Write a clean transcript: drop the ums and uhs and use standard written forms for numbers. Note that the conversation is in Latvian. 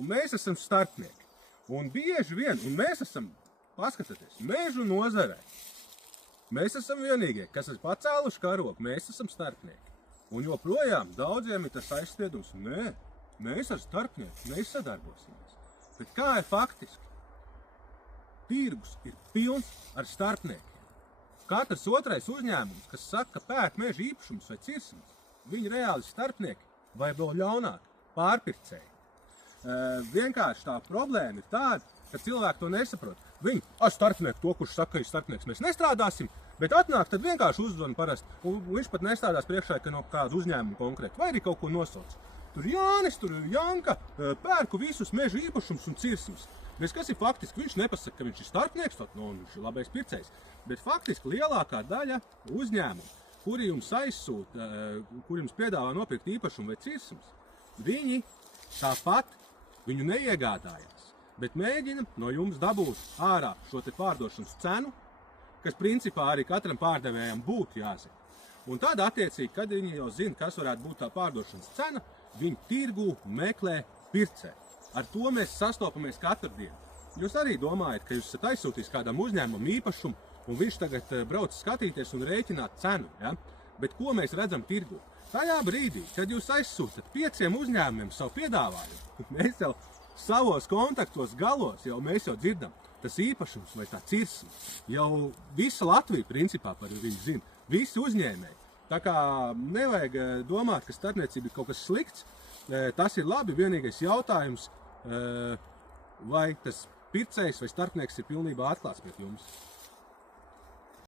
un mēs esam starpnieki. Un bieži vien, un mēs esam, paskatieties, mežu nozarē. Mēs esam vienīgie, kas ir pacēluši karogu, mēs esam starpnieki. Un joprojām daudziem ir tas aizspriedums, nē, mēs ar starpnieku nesadarbosimies. Bet kā ir faktiski? Tirgus ir pilns ar starpniekiem. Katrs otrais uzņēmums, kas saka, ka pērk meža īpašumus vai cirsmas, viņi reāli starpnieki vai vēl ļaunāk pārpircēji. Vienkārši tā problēma ir tāda, ka cilvēki to nesaprot. Viņi ar starpnieku to, kurš saka, ka ir starpnieks, mēs nestrādāsim, bet atnāk tad vienkārši uzzvana parasti. Un viņš pat nestrādās priekšā, ka no kāda uzņēmuma konkrēti, vai arī kaut ko nosauc. Tur Jānis, tur Janka, pērku visus meža īpašumus un cirsmas. Bet kas ir faktiski, viņš nepasaka, ka viņš ir starpnieks, tad viņš ir labais pircējs. Bet faktiski lielākā daļa uzņēmumu, kuri jums aizsūta, kuri jums piedāvā nopirkt īpašumu vai cirsmas, viņi tāpat viņu neiegādājās, bet mēģina no jums dabūt ārā šo te pārdošanas cenu, kas principā arī katram pārdevējam būtu jāzina. Un tad attiecīgi, kad viņi jau zina, kas varētu būt tā pārdošanas cena, viņi tirgū meklē pircēju. Ar to mēs sastopamies katru dienu. Jūs arī domājat, ka jūs esat aizsūtījis kādam uzņēmumam īpašumu, un viņš tagad brauc skatīties un rēķināt cenu, ja? Bet ko mēs redzam tirgū? Tajā brīdī, kad jūs aizsūtat 5 uzņēmumiem savu piedāvājumu, mēs jau savos kontaktos galos mēs jau dzirdam, tas īpašums vai tā cirsma, jau visa Latvija principā par viņu zina, visi uzņēmēji. Tā kā nevajag domāt, ka starpniecība ir kaut kas slikts, tas ir labi, vienīgais jautājums, vai tas pircējs vai starpnieks ir pilnībā atklāts pret jums.